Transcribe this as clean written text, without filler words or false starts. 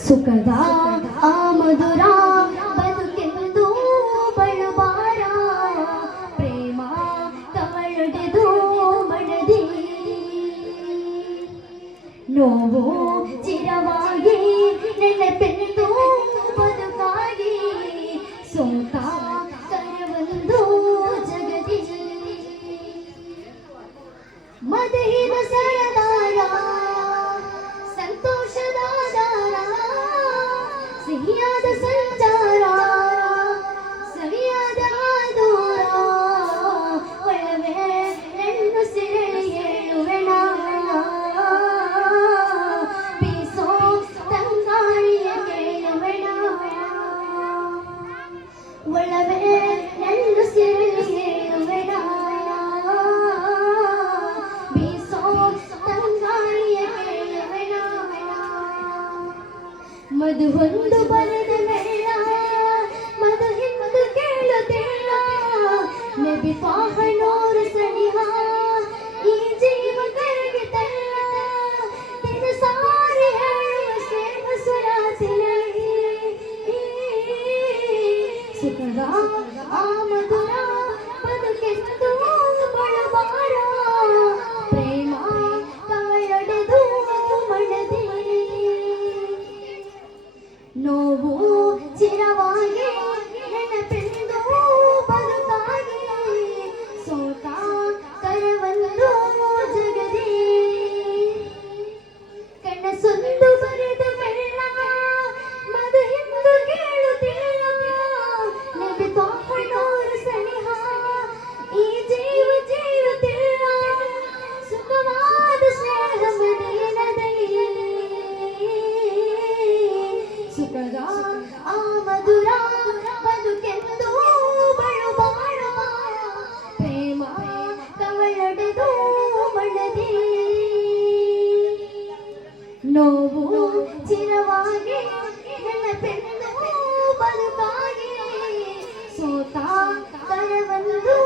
ಸುಖದ ಆ ಮಧುರ ಬದುಕೆಂದು ಬಳುಬಾರ ಪ್ರೇಮ ಕವಳೊಡೆದು ಮಡದಿ ನೋವು ಚಿರವಾಗಿ ನೆನಪೆಂದು ಬದುಕಾಗಿ ಸೋತ ಕರವೊಂದು ಜಗದಿ ಮದಹಿದ ಸರದಾರ ಸಂತೋಷದ ಸಿಹಿಯಾದ ಸಂಚಾರ ಸವಿಯಾದ ದೂರ ಒಳವೆ ಹೆಣ್ಣು ಸಿರಳಿ ಹೇಳುವೆಣ ಬೀಸೋ ತಂಗಾಳಿಯ ಕೇಳುವೆಣ ಒಳವೆ ಹೆಣ್ಣು ಸಿರಳಿ ಹೇಳುವೆಣ ಬೀಸೋ ತಂಗಾಳಿಯ ಕೇಳುವೆಣ ಮಧು ಒಂದು ಬರೆದ ಮೇಳ ಮಧು ಹಿಂದು ಕೇಳುತ್ತಿಲ್ಲ ನಬಿ ಪಾಹನೋರು ಸನಿಹ ಈ ಜೀವ ಕರಗಿತಲ್ಲ ನಿನ್ನ ಸಾರಿ ಹೇಳುವ ಸ್ನೇಹ ಸುರಾತಿನಲ್ಲಿ ಸುಖದ ಆ ಮಧುರ ಬದುಕೆಂದು ಬಳುಬಾರ ಪ್ರೇಮ ಕವಳೊಡೆದು ಮಡದಿ ನೋವು ಚಿರವಾಗಿ ನೆನಪೆಂದು ಬದುಕಾಗಿ ಸೋತ ಕರವೊಂದು ಜಗದಿ ಕನಸೊಂದು ಬರೆದ ಬೆಳ್ಳ ಮದು ಹಿಂದು ಕೇಳುತ್ತಿಲ್ಲ ನಬಿ ಪಾಪನೋರು ಸನಿಹ ಈ ಜೀವ ಜೀವುತ್ತಿಲ್ಲ ಸುಖವಾದ ಸ್ನೇಹ ಮದೀನದಲ್ಲಿ ಸುಖದ ಆ ಮಧುರ ಬದುಕೆಂದು ಬಳುಬಾರ ಪ್ರೇಮ ಕವಳೊಡೆದು ಮಡದಿ ನೋವು ಚಿರವಾಗಿ ನೆನಪೆಂದು ಬದುಕಾಗಿ ಸೋತ ಕರವೊಂದು